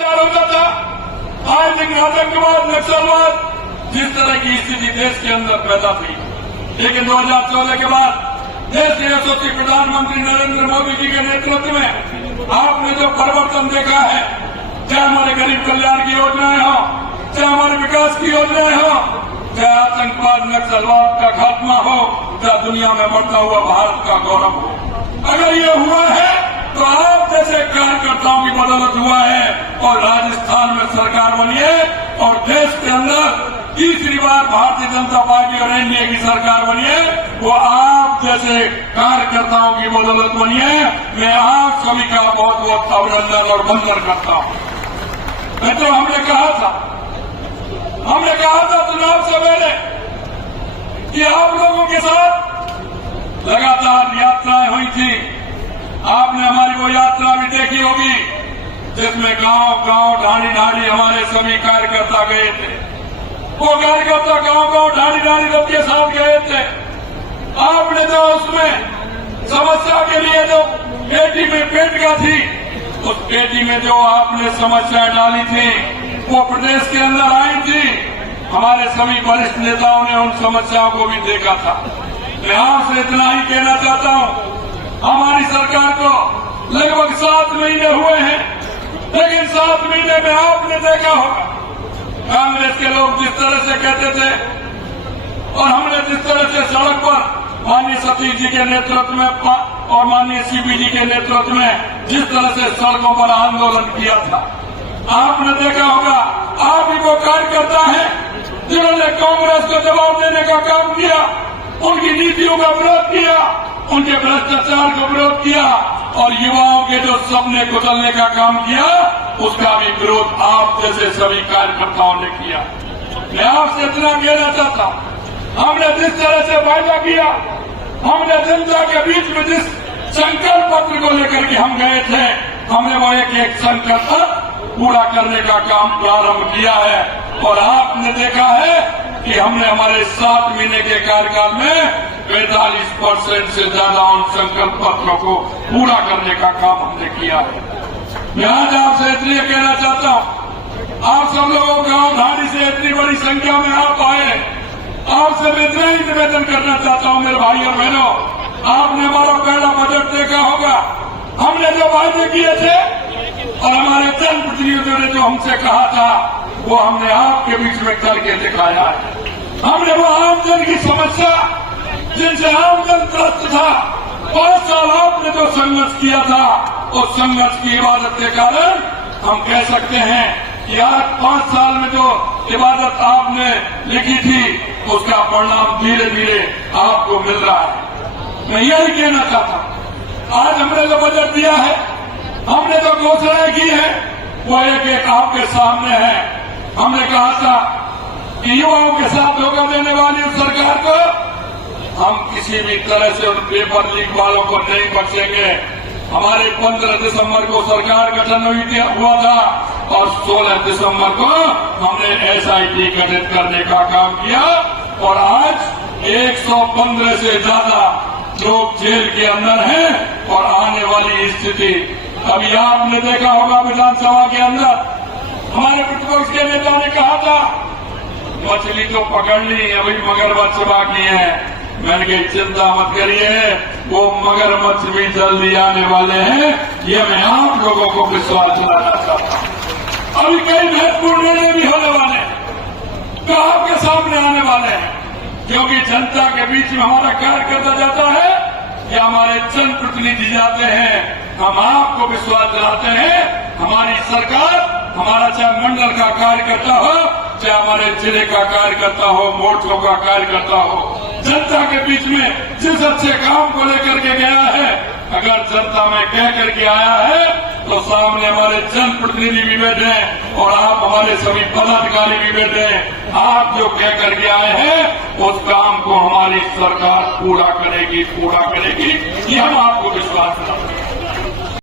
होता था। आज लेकिन आतंकवाद, नक्सलवाद, जिस तरह की स्थिति देश के अंदर पैदा थी, लेकिन 2014 के बाद देश के यशस्वी प्रधानमंत्री नरेंद्र मोदी जी के नेतृत्व में आपने जो परिवर्तन देखा है, चाहे हमारे गरीब कल्याण की योजनाएं हो, चाहे हमारे विकास की योजनाएं हो, चाहे आतंकवाद, नक्सलवाद का खात्मा हो, चाहे दुनिया में बढ़ता हुआ भारत का गौरव हो, अगर ये हुआ है तो आप जैसे कार्यकर्ताओं की बदौलत हुआ है। और राजस्थान में सरकार बनी है और देश के अंदर तीसरी बार भारतीय जनता पार्टी और एनडीए की सरकार बनी है, वो आप जैसे कार्यकर्ताओं की बदौलत बनी है। मैं आप सभी का बहुत बहुत अभिनंदन और वंदन करता हूं। मित्रों, हमने कहा था चुनाव से पहले कि आप लोगों के साथ लगातार यात्राएं हुई थी। आपने हमारी वो यात्रा भी देखी होगी जिसमें गांव ढाणी ढाणी हमारे सभी कार्यकर्ता गए थे। वो कार्यकर्ता गांव ढाणी ढाणी सबके साथ गए थे। आपने जो उसमें समस्या के लिए जो पेटी में पेटियां थी, उस पेटी में जो आपने समस्याएं डाली थी वो प्रदेश के अंदर आई थी। हमारे सभी वरिष्ठ नेताओं ने उन समस्याओं को भी देखा था। मैं आपसे इतना ही कहना चाहता हूं, हमारी सरकार को लगभग 7 महीने हुए हैं, लेकिन 7 महीने में आपने देखा होगा कांग्रेस के लोग जिस तरह से कहते थे और हमने जिस तरह से सड़क पर माननीय सतीश जी के नेतृत्व में और माननीय सीपी जी के नेतृत्व में जिस तरह से सड़कों पर आंदोलन किया था, आपने देखा होगा। आप ही वो कार्यकर्ता हैं जिन्होंने कांग्रेस को जवाब देने का काम किया, उनकी नीतियों का विरोध किया, उनके भ्रष्टाचार का विरोध किया और युवाओं के जो सपने कुचलने का काम किया, उसका भी विरोध आप जैसे सभी कार्यकर्ताओं ने किया। मैं आपसे इतना कहना चाहता हूं, हमने जिस तरह से वायदा किया, हमने जनता के बीच में जिस संकल्प पत्र को लेकर के हम गए थे, हमने वो एक संकल्प पूरा करने का काम प्रारंभ किया है। और आपने देखा है कि हमने हमारे 7 महीने के कार्यकाल में 45% से ज्यादा उन संकल्प पत्रों को पूरा करने का काम हमने किया है। मैं आज आपसे इसलिए कहना चाहता हूं, आप सब लोगों गांव ढाणी से इतनी बड़ी संख्या में आप आए, आपसे मैं इतना ही निवेदन करना चाहता हूं मेरे भाई और बहनों, आपने हमारा पहला बजट देखा होगा। हमने जो वायदे किए थे और हमारे जनप्रतिनिधियों ने जो हमसे कहा था, वो हमने आपके बीच में करके दिखाया है। हमने वो आमजन की समस्या जिनसे आमजन त्रस्त था, 5 साल आपने जो संघर्ष किया था, उस संघर्ष की इबादत के कारण हम कह सकते हैं कि आज 5 साल में जो इबादत आपने लिखी थी, उसका परिणाम धीरे धीरे आपको मिल रहा है। मैं यही कहना चाहता हूं, आज हमने जो बजट दिया है, हमने जो घोषणाएं की है, वो एक आपके सामने है। हमने कहा था कि युवाओं के साथ धोखा देने वाली उस सरकार को हम किसी भी तरह से उन पेपर लीक वालों को नहीं बख्शेंगे। हमारे 15 दिसंबर को सरकार गठन हुआ था और 16 दिसंबर को हमने एसआईटी गठित करने का काम किया और आज 115 से ज्यादा लोग जेल के अंदर हैं। और आने वाली स्थिति अभी आपने देखा होगा, विधानसभा के अंदर हमारे प्रतिपक्ष के नेता ने कहा था मछली तो पकड़ ली, अभी मगरमच्छ बाकी है। मैंने कही चिंता मत करिए, वो मगरमच्छ भी जल्दी आने वाले हैं, ये मैं आप लोगों को विश्वास दिलाना चाहता हूं। अभी कई महत्वपूर्ण निर्णय भी होने वाले हैं जो आपके सामने आने वाले हैं, क्योंकि जनता के बीच में हमारा कार्यकर्ता जाता है या हमारे जनप्रतिनिधि जाते हैं। हम आपको विश्वास दिलाते हैं, हमारी सरकार, हमारा चाहे मंडल का कार्यकर्ता हो, चाहे हमारे जिले का कार्यकर्ता हो, मोर्चों का कार्यकर्ता हो, जनता के बीच में जिस अच्छे काम को लेकर के गया है, अगर जनता में कह करके आया है तो सामने हमारे जनप्रतिनिधि भी बैठे हैं और आप हमारे सभी पदाधिकारी भी बैठे हैं। आप जो कह करके आए हैं उस काम को हमारी सरकार पूरा करेगी, ये हम आपको विश्वास दिलाते हैं।